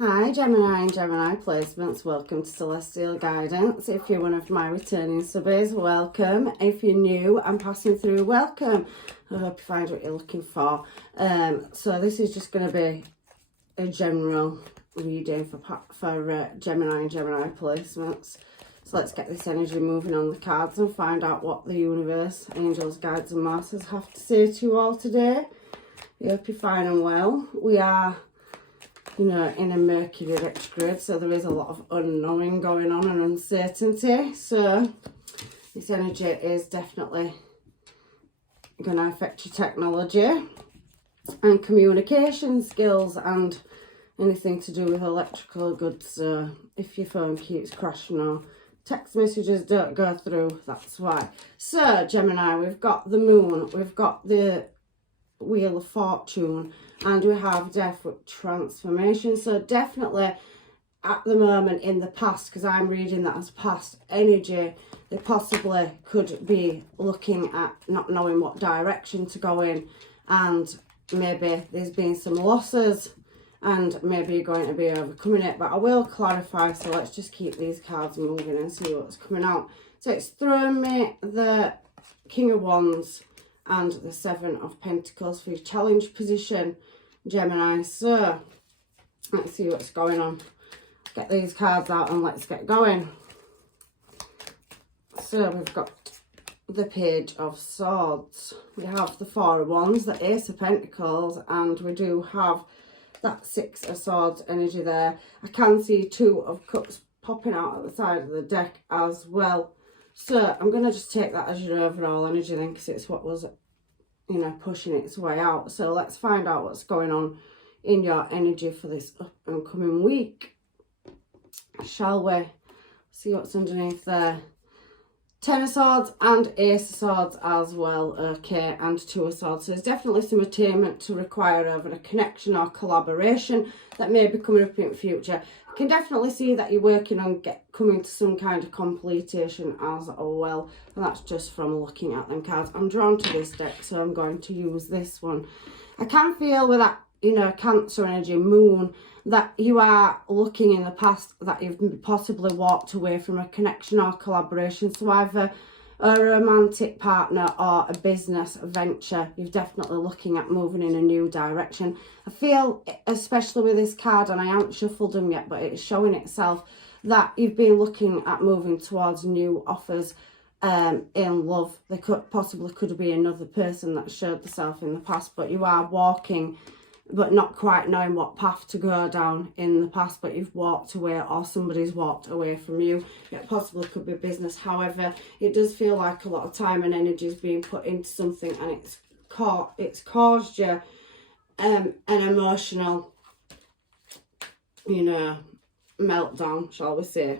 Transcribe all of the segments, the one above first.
Hi Gemini and Gemini placements, welcome to Celestial Guidance. If you're one of my returning subbies, welcome. If you're new and passing through, welcome. I hope you find what you're looking for. So this is just going to be a general reading for Gemini and Gemini placements. So let's get this energy moving on the cards and find out what the universe, angels, guides and masters have to say to you all today. I hope you're fine and well. We are in a Mercury retrograde, so there is a lot of unknowing going on and uncertainty. So this energy is definitely going to affect your technology and communication skills and anything to do with electrical goods. So if your phone keeps crashing or text messages don't go through, that's why. So Gemini, we've got the moon, we've got the Wheel of Fortune, and we have Death with transformation. So definitely at the moment in the past, because I'm reading that as past energy, they possibly could be looking at not knowing what direction to go in, and maybe there's been some losses and maybe you're going to be overcoming it. But I will clarify, so let's just keep these cards moving and see what's coming out. So it's thrown me the King of Wands and the Seven of Pentacles for your challenge position, Gemini. So let's see what's going on. Get these cards out and let's get going. So we've got the Page of Swords, we have the Four of Wands, the Ace of Pentacles, and we do have that Six of Swords energy there. I can see Two of Cups popping out at the side of the deck as well. So I'm going to just take that as your overall energy then, because it's what was, pushing its way out. So let's find out what's going on in your energy for this up and coming week, shall we? See what's underneath there. Ten of Swords and Ace of Swords as well, okay, and Two of Swords. So there's definitely some attainment to require over a connection or collaboration that may be coming up in the future. I can definitely see that you're working on coming to some kind of completion as well, and that's just from looking at them cards. I'm drawn to this deck, so I'm going to use this one. I can feel with that, Cancer energy, moon, that you are looking in the past that you've possibly walked away from a connection or collaboration. So either a romantic partner or a business venture, you're definitely looking at moving in a new direction. I feel, especially with this card, and I haven't shuffled them yet, but it's showing itself, that you've been looking at moving towards new offers in love. There could be another person that showed themselves in the past, but you are walking but not quite knowing what path to go down in the past, but you've walked away or somebody's walked away from you. It possibly could be business. However, it does feel like a lot of time and energy is being put into something, and it's caused you an emotional, meltdown, shall we say.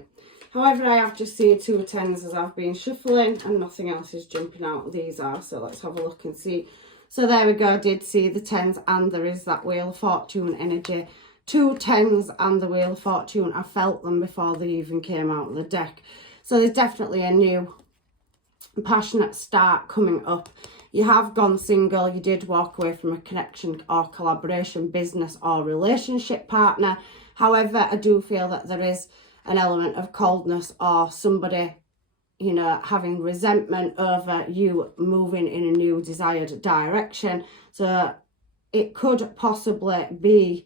However, I have just seen Two of Tens as I've been shuffling, and nothing else is jumping out. These are, so let's have a look and see. So there we go, I did see the tens, and there is that Wheel of Fortune energy. Two tens and the Wheel of Fortune, I felt them before they even came out of the deck. So there's definitely a new passionate start coming up. You have gone single, you did walk away from a connection or collaboration, business or relationship partner. However, I do feel that there is an element of coldness or somebody having resentment over you moving in a new desired direction. So it could possibly be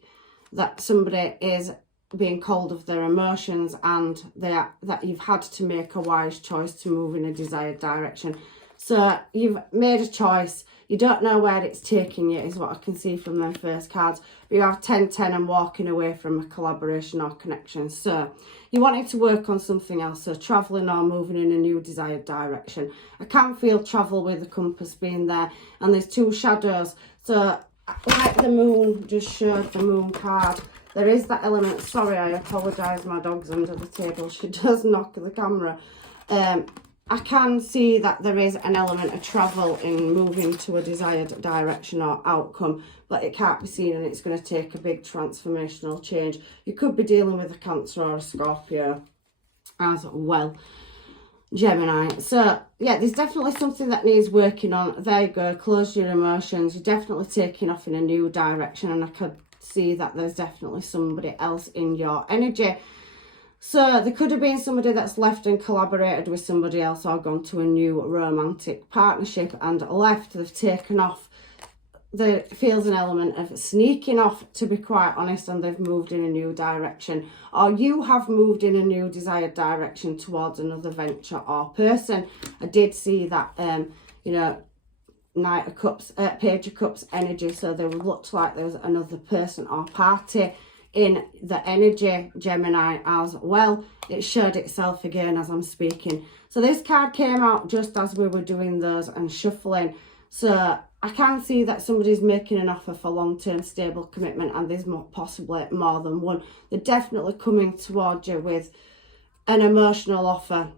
that somebody is being cold of their emotions, and that you've had to make a wise choice to move in a desired direction. So you've made a choice. You don't know where it's taking you, is what I can see from them first cards. But you have 10-10 and walking away from a collaboration or connection. So you wanted to work on something else. So travelling or moving in a new desired direction. I can feel travel with the compass being there. And there's two shadows. So like the moon just showed, the moon card, there is that element. Sorry, I apologise, my dog's under the table. She does knock the camera. I can see that there is an element of travel in moving to a desired direction or outcome, but it can't be seen, and it's going to take a big transformational change. You could be dealing with a Cancer or a Scorpio as well, Gemini. So yeah, there's definitely something that needs working on. There you go, close your emotions. You're definitely taking off in a new direction, and I could see that there's definitely somebody else in your energy. So there could have been somebody that's left and collaborated with somebody else, or gone to a new romantic partnership and left. They've taken off. There feels an element of sneaking off, to be quite honest, and they've moved in a new direction. Or you have moved in a new desired direction towards another venture or person. I did see that, you know, Knight of Cups, Page of Cups energy. So there looked like there was another person or party in the energy, Gemini, as well. It showed itself again as I'm speaking. So this card came out just as we were doing those and shuffling. So I can see that somebody's making an offer for long-term stable commitment, and there's possibly more than one. They're definitely coming towards you with an emotional offer.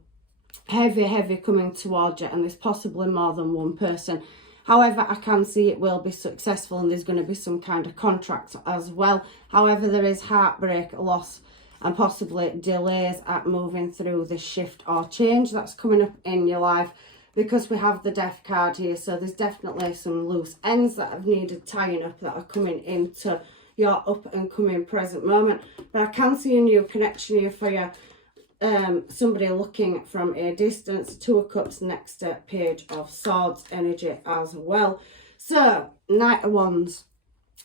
Heavy coming towards you, and there's possibly more than one person. However, I can see it will be successful, and there's going to be some kind of contract as well. However, there is heartbreak, loss, and possibly delays at moving through this shift or change that's coming up in your life, because we have the Death card here. So there's definitely some loose ends that have needed tying up that are coming into your up and coming present moment. But I can see a new connection here for you. Somebody looking from a distance. Two of Cups next to Page of Swords energy as well. So Knight of Wands,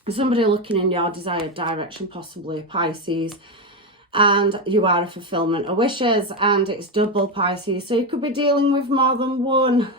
somebody looking in your desired direction, possibly a Pisces, and you are a fulfillment of wishes, and it's double Pisces. So you could be dealing with more than one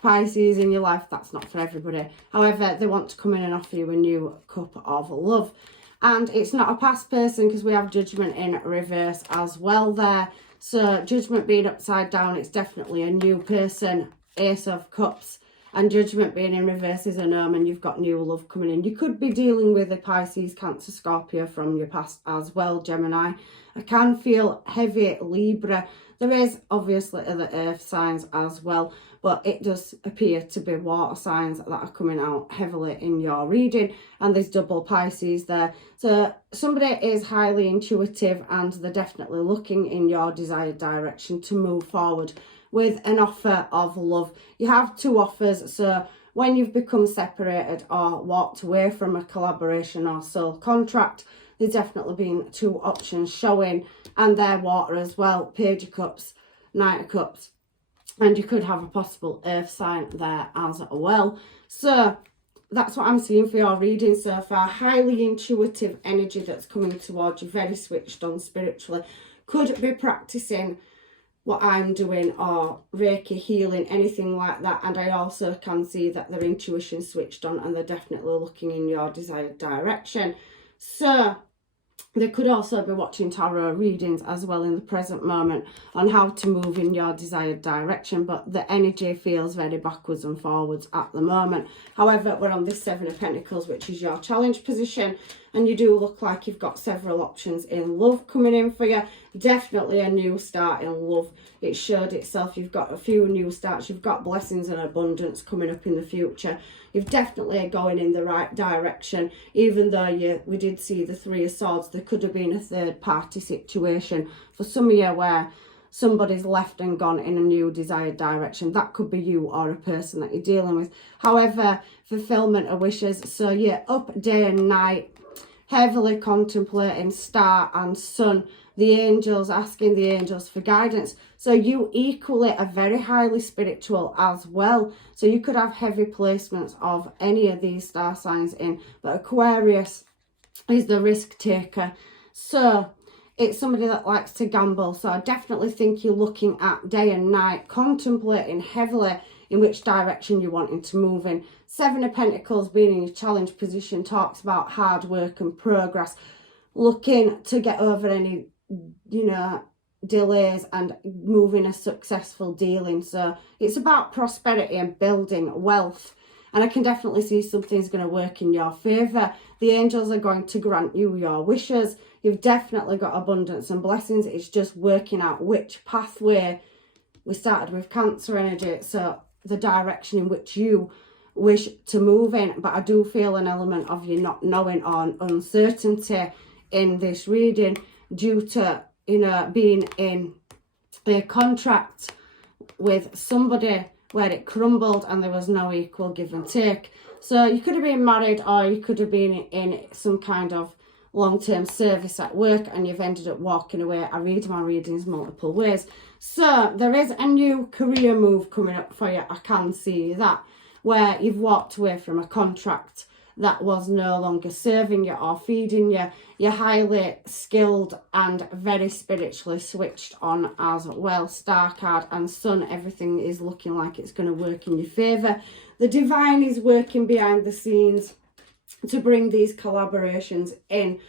Pisces in your life. That's not for everybody. However, they want to come in and offer you a new cup of love. And it's not a past person, because we have Judgment in reverse as well there. So Judgment being upside down, it's definitely a new person. Ace of Cups. And Judgment being in reverse is an omen. You've got new love coming in. You could be dealing with a Pisces, Cancer, Scorpio from your past as well, Gemini. I can feel heavy Libra. There is obviously other earth signs as well, but it does appear to be water signs that are coming out heavily in your reading. And there's double Pisces there. So somebody is highly intuitive, and they're definitely looking in your desired direction to move forward with an offer of love. You have two offers. So when you've become separated or walked away from a collaboration or soul contract, there's definitely been two options showing, and they're water as well. Page of Cups, Knight of Cups, and you could have a possible earth sign there as well. So that's what I'm seeing for your reading so far. Highly intuitive energy that's coming towards you, very switched on spiritually. Could be practicing what I'm doing, or Reiki healing, anything like that. And I also can see that their intuition switched on, and they're definitely looking in your desired direction. So they could also be watching tarot readings as well in the present moment on how to move in your desired direction, but the energy feels very backwards and forwards at the moment. However, we're on this Seven of Pentacles, which is your challenge position, and you do look like you've got several options in love coming in for you. Definitely a new start in love. It showed itself. You've got a few new starts. You've got blessings and abundance coming up in the future. You've definitely going in the right direction. Even though we did see the Three of Swords, there could have been a third party situation for some of you where somebody's left and gone in a new desired direction. That could be you or a person that you're dealing with. However, fulfillment of wishes. So you're up day and night, heavily contemplating star and sun. The angels, asking the angels for guidance. So you equally are very highly spiritual as well. So you could have heavy placements of any of these star signs in. But Aquarius is the risk taker. So it's somebody that likes to gamble. So I definitely think you're looking at day and night, contemplating heavily in which direction you're wanting to move in. Seven of Pentacles being in your challenge position talks about hard work and progress. Looking to get over any, delays and moving a successful dealing. So it's about prosperity and building wealth. And I can definitely see something's going to work in your favour. The angels are going to grant you your wishes. You've definitely got abundance and blessings. It's just working out which pathway. We started with Cancer energy, so the direction in which you wish to move in. But I do feel an element of you not knowing or uncertainty in this reading due to, being in a contract with somebody where it crumbled and there was no equal give and take. So you could have been married, or you could have been in some kind of long-term service at work and you've ended up walking away. I read my readings multiple ways. So there is a new career move coming up for you. I can see that, where you've walked away from a contract that was no longer serving you or feeding you. You're highly skilled and very spiritually switched on as well. Star card and Sun, everything is looking like it's going to work in your favour. The divine is working behind the scenes to bring these collaborations in,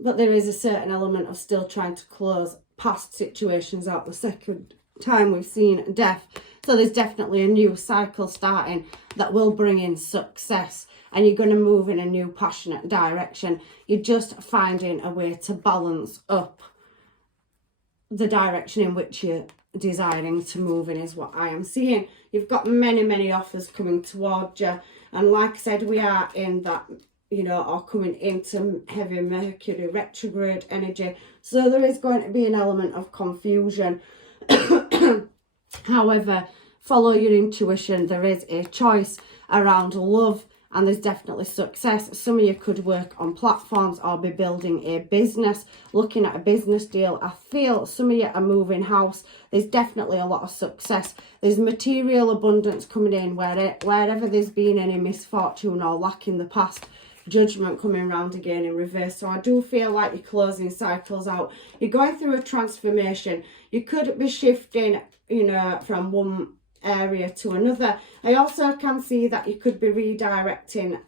but there is a certain element of still trying to close past situations out. The second time we've seen death, so there's definitely a new cycle starting that will bring in success, and you're going to move in a new passionate direction. You're just finding a way to balance up the direction in which you're desiring to move in, is what I am seeing. You've got many offers coming towards you, and like I said, we are in that, you know, or coming into heavy Mercury retrograde energy, so there is going to be an element of confusion. However, follow your intuition. There is a choice around love, and there's definitely success. Some of you could work on platforms or be building a business, looking at a business deal. I feel some of you are moving house. There's definitely a lot of success. There's material abundance coming in wherever there's been any misfortune or lack in the past. Judgment coming round again in reverse. So I do feel like you're closing cycles out. You're going through a transformation. You could be shifting, you know, from one area to another. I also can see that you could be redirecting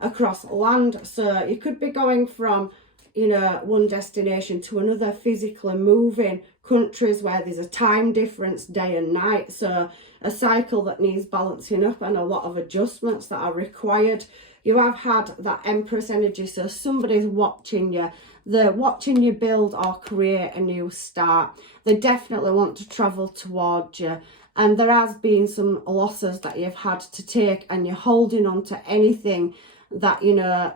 across land. So you could be going from, you know, one destination to another, physically moving countries where there's a time difference, day and night. So a cycle that needs balancing up and a lot of adjustments that are required. You have had that Empress energy, so somebody's watching you. They're watching you build or create a new start. They definitely want to travel towards you. And there has been some losses that you've had to take, and you're holding on to anything that, you know,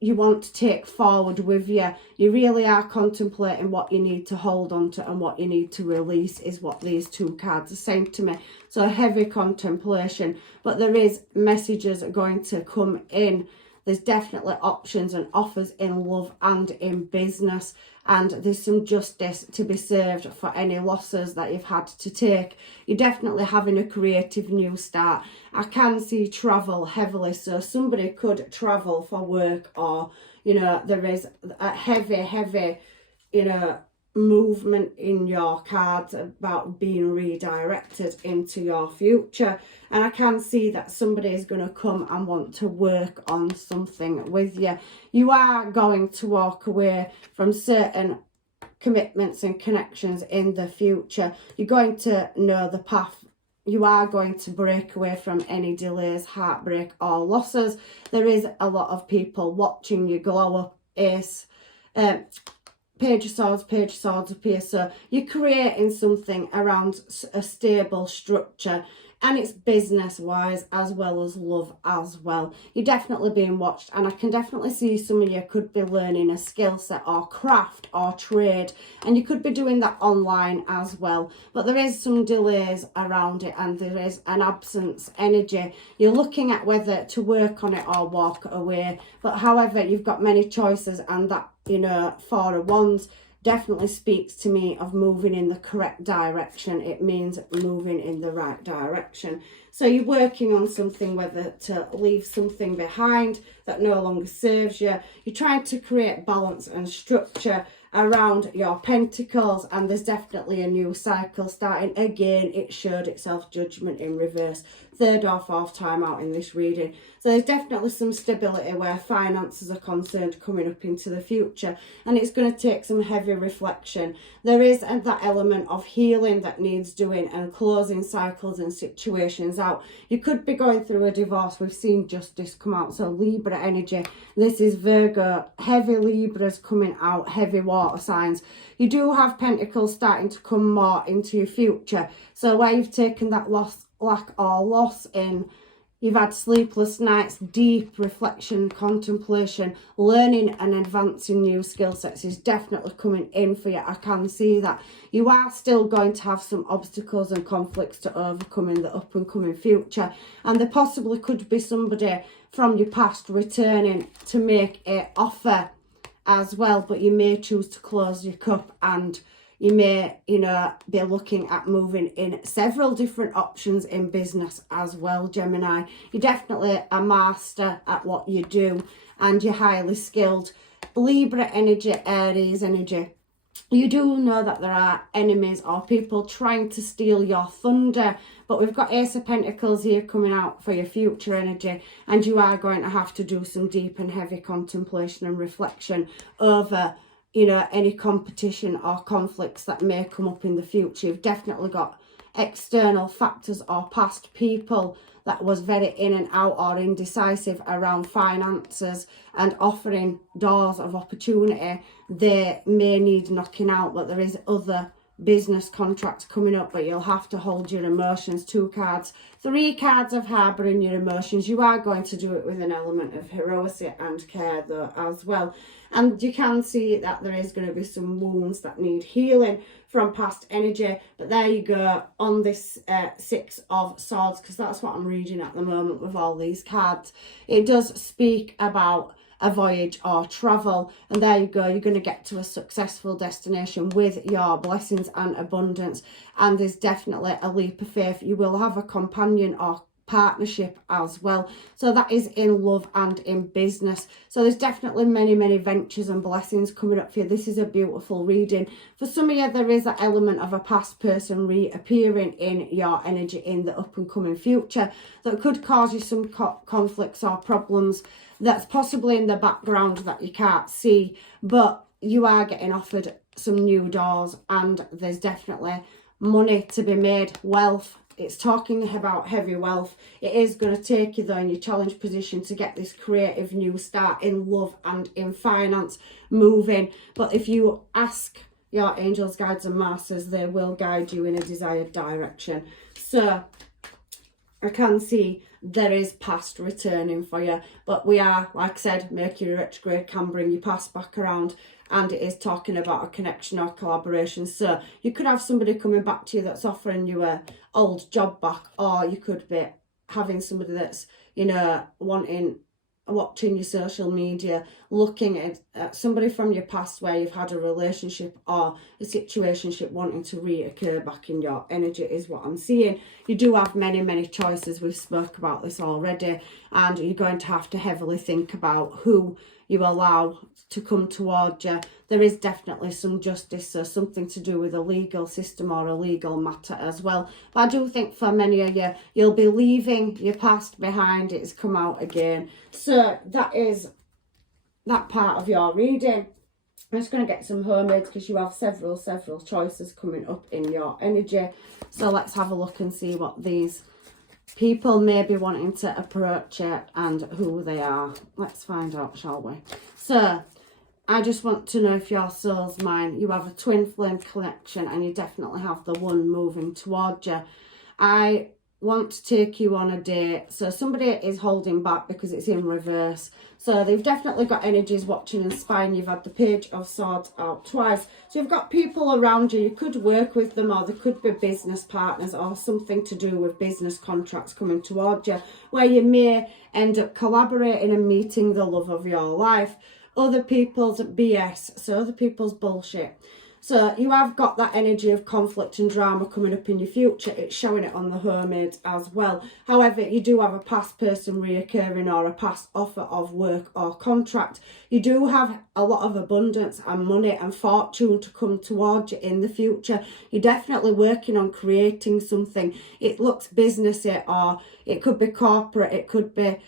you want to take forward with you. You really are contemplating what you need to hold on to and what you need to release, is what these two cards are saying to me. So heavy contemplation, but there is messages going to come in. There's definitely options and offers in love and in business, and there's some justice to be served for any losses that you've had to take. You're definitely having a creative new start. I can see travel heavily, so somebody could travel for work, or, you know, there is a heavy, you know, movement in your cards about being redirected into your future. And I can see that somebody is going to come and want to work on something with you. You are going to walk away from certain commitments and connections in the future. You're going to know the path. You are going to break away from any delays, heartbreak or losses. There is a lot of people watching you glow up. Ace, Page of Swords appear. So you're creating something around a stable structure, and it's business wise as well as love as well. You're definitely being watched, and I can definitely see some of you could be learning a skill set or craft or trade, and you could be doing that online as well. But there is some delays around it, and there is an absence energy. You're looking at whether to work on it or walk away, but however, you've got many choices, and that, you know, Four of Wands definitely speaks to me of moving in the correct direction. It means moving in the right direction. So you're working on something, whether to leave something behind that no longer serves you. You're trying to create balance and structure around your pentacles, and there's definitely a new cycle starting. Again, it showed itself, Judgment in reverse, third or fourth time out in this reading. So there's definitely some stability where finances are concerned coming up into the future, and it's going to take some heavy reflection. There is that element of healing that needs doing and closing cycles and situations out. You could be going through a divorce. We've seen justice come out, so Libra energy. This is Virgo, heavy Libras coming out, heavy water signs. You do have Pentacles starting to come more into your future. So where you've taken that lack or loss in, you've had sleepless nights, deep reflection, contemplation, learning and advancing new skill sets is definitely coming in for you. I can see that. You are still going to have some obstacles and conflicts to overcome in the up and coming future. And there possibly could be somebody from your past returning to make an offer as well. But you may choose to close your cup, and you may, you know, be looking at moving in several different options in business as well, Gemini. You're definitely a master at what you do, and you're highly skilled. Libra energy, Aries energy. You do know that there are enemies or people trying to steal your thunder, but we've got Ace of Pentacles here coming out for your future energy, and you are going to have to do some deep and heavy contemplation and reflection over, you know, any competition or conflicts that may come up in the future. You've definitely got external factors or past people that was very in and out or indecisive around finances and offering doors of opportunity. They may need knocking out, but there is other business contracts coming up, but you'll have to hold your emotions. 2 cards, 3 cards of harbouring your emotions. You are going to do it with an element of heroisy and care though as well. And you can see that there is going to be some wounds that need healing from past energy. But there you go on this 6 of Swords, because that's what I'm reading at the moment with all these cards. It does speak about a voyage or travel, and there you go, you're going to get to a successful destination with your blessings and abundance. And there's definitely a leap of faith. You will have a companion or partnership as well, so that is in love and in business. So there's definitely many ventures and blessings coming up for you. This is a beautiful reading. For some of you, there is an element of a past person reappearing in your energy in the up and coming future that could cause you some conflicts or problems that's possibly in the background that you can't see, but you are getting offered some new doors, and there's definitely money to be made, wealth. It's talking about heavy wealth. It is going to take you though in your challenge position to get this creative new start in love and in finance moving. But if you ask your angels, guides and masters, they will guide you in a desired direction. So I can see there is past returning for you, but we are, like I said, Mercury retrograde can bring your past back around, and it is talking about a connection or collaboration. So you could have somebody coming back to you that's offering you a old job back, or you could be having somebody that's, you know, watching your social media, looking at somebody from your past where you've had a relationship or a situationship wanting to reoccur back in your energy is what I'm seeing. You do have many choices. We've spoke about this already, and you're going to have to heavily think about who you allow to come towards you. There is definitely some justice, so something to do with a legal system or a legal matter as well. But I do think for many of you, you'll be leaving your past behind. It's come out again. So that is that part of your reading. I'm just going to get some homemades because you have several choices coming up in your energy. So let's have a look and see what these people may be wanting to approach it and who they are. Let's find out, shall we? So I just want to know if your soul's mine. You have a twin flame connection, and you definitely have the one moving towards you. I want to take you on a date. So somebody is holding back because it's in reverse. So they've definitely got energies watching and spying. You've had the Page of Swords out twice. So you've got people around you. You could work with them, or there could be business partners or something to do with business contracts coming towards you, where you may end up collaborating and meeting the love of your life. Other people's BS, so other people's bullshit. So you have got that energy of conflict and drama coming up in your future. It's showing it on the homemade as well. However, you do have a past person reoccurring or a past offer of work or contract. You do have a lot of abundance and money and fortune to come towards you in the future. You're definitely working on creating something. It looks businessy, or it could be corporate. It could be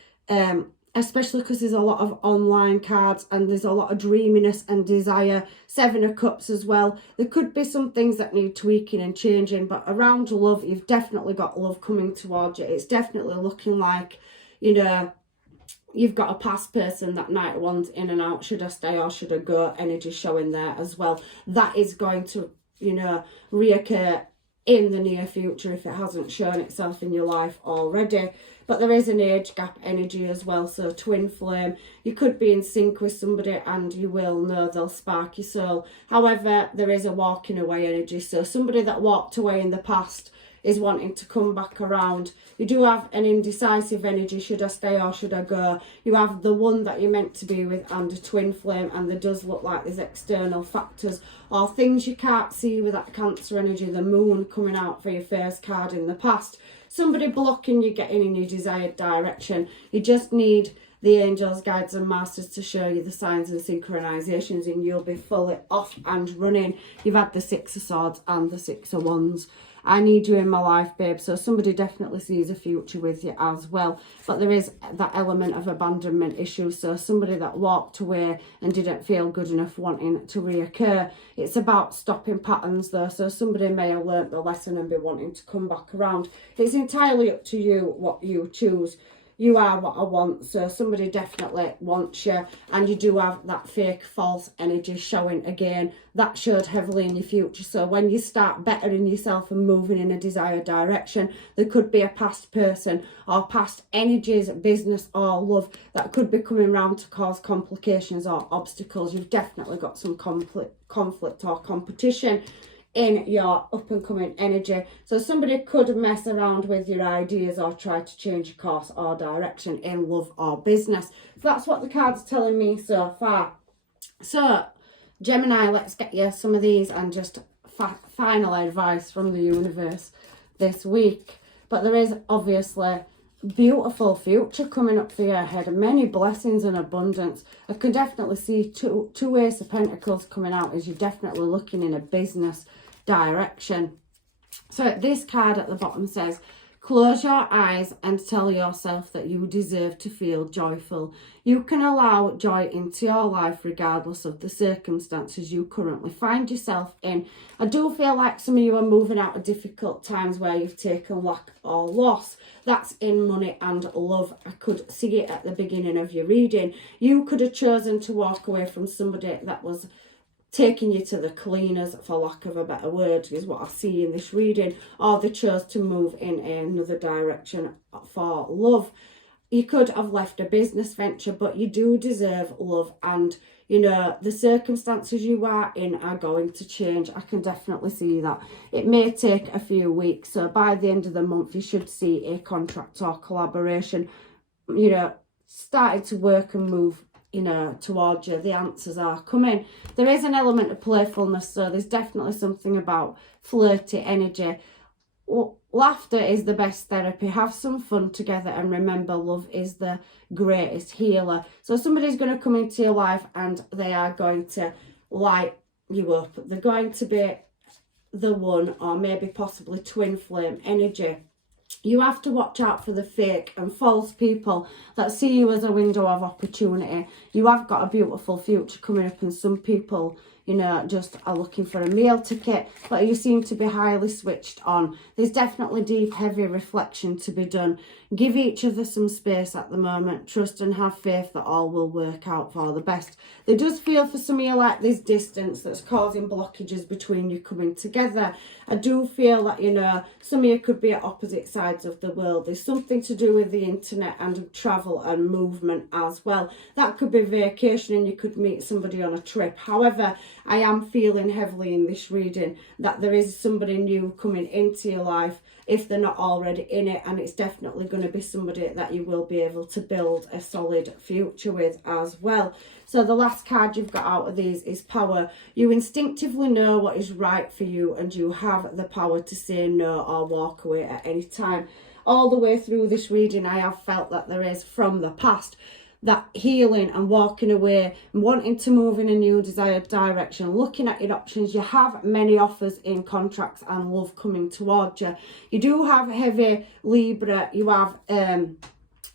especially because there's a lot of online cards and there's a lot of dreaminess and desire. 7 of Cups as well. There could be some things that need tweaking and changing, but around love, you've definitely got love coming towards you. It's definitely looking like, you know, you've got a past person that night one's in and out. Should I stay or should I go? Energy showing there as well. That is going to, you know, reoccur in the near future if it hasn't shown itself in your life already. But there is an age gap energy as well, so twin flame. You could be in sync with somebody and you will know they'll spark your soul. However, there is a walking away energy, so somebody that walked away in the past is wanting to come back around. You do have an indecisive energy, should I stay or should I go? You have the one that you're meant to be with and a twin flame, and there does look like there's external factors or things you can't see with that Cancer energy, the moon coming out for your first card in the past. Somebody blocking you getting in your desired direction. You just need the angels, guides and masters to show you the signs and synchronizations, and you'll be fully off and running. You've had the Six of Swords and the Six of Wands. I need you in my life, babe. So somebody definitely sees a future with you as well. But there is that element of abandonment issue. So somebody that walked away and didn't feel good enough wanting to reoccur. It's about stopping patterns though. So somebody may have learnt the lesson and be wanting to come back around. It's entirely up to you what you choose. You are what I want, so somebody definitely wants you, and you do have that fake false energy showing again. That showed heavily in your future, so when you start bettering yourself and moving in a desired direction, there could be a past person or past energies, business or love that could be coming round to cause complications or obstacles. You've definitely got some conflict or competition in your up and coming energy, so somebody could mess around with your ideas or try to change your course or direction in love or business. So that's what the card's telling me so far. So Gemini, let's get you some of these and just final advice from the universe this week. But there is obviously beautiful future coming up for your head, many blessings and abundance. I can definitely see two Ace of Pentacles coming out as you're definitely looking in a business direction. So this card at the bottom says, close your eyes and tell yourself that you deserve to feel joyful. You can allow joy into your life regardless of the circumstances you currently find yourself in. I do feel like some of you are moving out of difficult times where you've taken lack or loss. That's in money and love. I could see it at the beginning of your reading. You could have chosen to walk away from somebody that was taking you to the cleaners, for lack of a better word, is what I see in this reading, or they chose to move in another direction for love. You could have left a business venture, but you do deserve love, and you know the circumstances you are in are going to change. I can definitely see that. It may take a few weeks, so by the end of the month you should see a contract or collaboration, you know, starting to work and move, you know, towards you. The answers are coming. There is an element of playfulness, so there's definitely something about flirty energy. Laughter is the best therapy. Have some fun together, and remember, love is the greatest healer. So somebody's going to come into your life and they are going to light you up. They're going to be the one, or maybe possibly twin flame energy. You have to watch out for the fake and false people that see you as a window of opportunity. You have got a beautiful future coming up, and some people, you know, just are looking for a meal ticket, but you seem to be highly switched on. There's definitely deep, heavy reflection to be done. Give each other some space at the moment. Trust and have faith that all will work out for the best. There does feel for some of you like there's distance that's causing blockages between you coming together. I do feel that, you know, some of you could be at opposite sides of the world. There's something to do with the internet and travel and movement as well. That could be vacation, and you could meet somebody on a trip. However, I am feeling heavily in this reading that there is somebody new coming into your life if they're not already in it, and it's definitely going to be somebody that you will be able to build a solid future with as well. So the last card you've got out of these is power. You instinctively know what is right for you, and you have the power to say no or walk away at any time. All the way through this reading, I have felt that there is, from the past, that healing and walking away and wanting to move in a new desired direction, looking at your options. You have many offers in contracts and love coming towards you. You do have heavy Libra. You have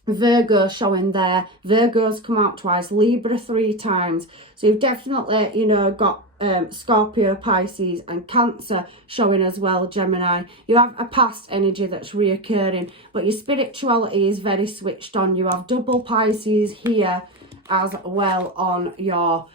Virgo showing there. Virgo's come out twice, Libra 3 times. So you've definitely, you know, got Scorpio, Pisces and Cancer showing as well, Gemini. You have a past energy that's reoccurring, but your spirituality is very switched on. You have double Pisces here as well on your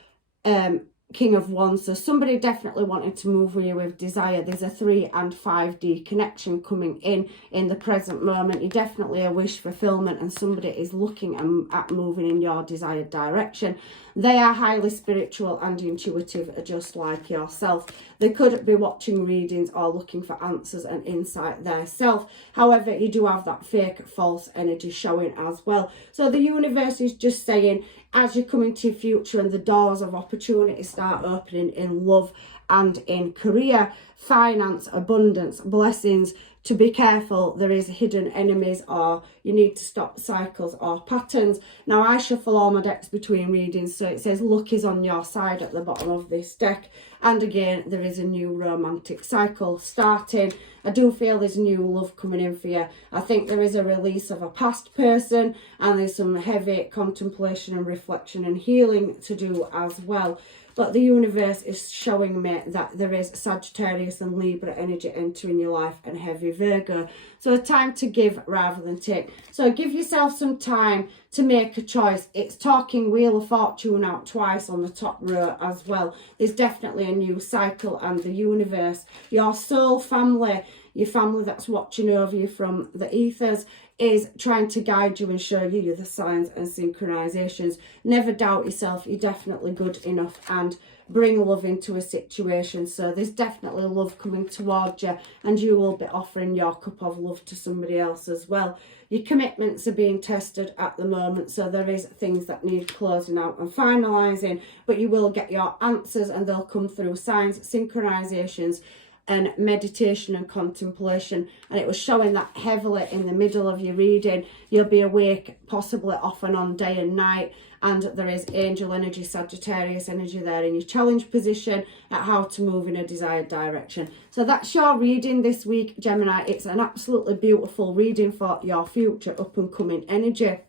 King of Wands. So somebody definitely wanting to move with you with desire. There's a 3 and 5D connection coming in the present moment. You're definitely a wish fulfillment, and somebody is looking at moving in your desired direction. They are highly spiritual and intuitive, just like yourself. They could be watching readings or looking for answers and insight themselves. However, you do have that fake, false energy showing as well. So the universe is just saying, as you come into your future and the doors of opportunity start opening in love and in career, finance, abundance, blessings, to be careful, there is hidden enemies, or you need to stop cycles or patterns. Now, I shuffle all my decks between readings, so it says luck is on your side at the bottom of this deck. And again, there is a new romantic cycle starting. I do feel there's new love coming in for you. I think there is a release of a past person, and there's some heavy contemplation and reflection and healing to do as well. But the universe is showing me that there is Sagittarius and Libra energy entering your life, and heavy Virgo. So time to give rather than take. So give yourself some time to make a choice. It's talking Wheel of Fortune out twice on the top row as well. There's definitely a new cycle, and the universe, your soul family, your family that's watching over you from the ethers, is trying to guide you and show you the signs and synchronizations. Never doubt yourself. You're definitely good enough, and bring love into a situation. So there's definitely love coming towards you, and you will be offering your cup of love to somebody else as well. Your commitments are being tested at the moment, so there is things that need closing out and finalizing, but you will get your answers, and they'll come through signs, synchronizations, and meditation and contemplation. And it was showing that heavily in the middle of your reading. You'll be awake possibly off and on day and night, and there is angel energy, Sagittarius energy there in your challenge position at how to move in a desired direction. So that's your reading this week, Gemini. It's an absolutely beautiful reading for your future up and coming energy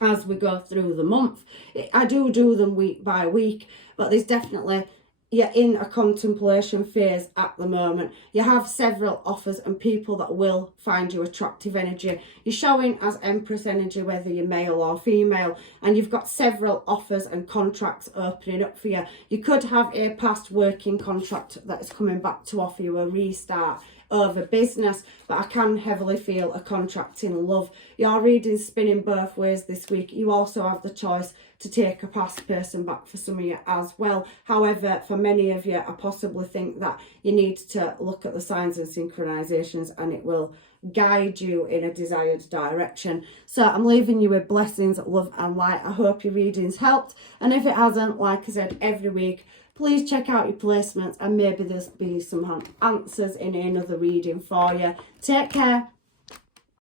as we go through the month. I do them week by week, but there's definitely, you're in a contemplation phase at the moment. You have several offers and people that will find you attractive energy. You're showing as Empress energy, whether you're male or female, and you've got several offers and contracts opening up for you. You could have a past working contract that is coming back to offer you a restart over business, but I can heavily feel a contract in love. Your reading's spinning both ways this week. You also have the choice to take a past person back for some of you as well. However, for many of you, I possibly think that you need to look at the signs and synchronizations, and it will guide you in a desired direction. So I'm leaving you with blessings, love and light. I hope your reading's helped, and if it hasn't, like I said, every week, please check out your placements, and maybe there'll be some answers in another reading for you. Take care.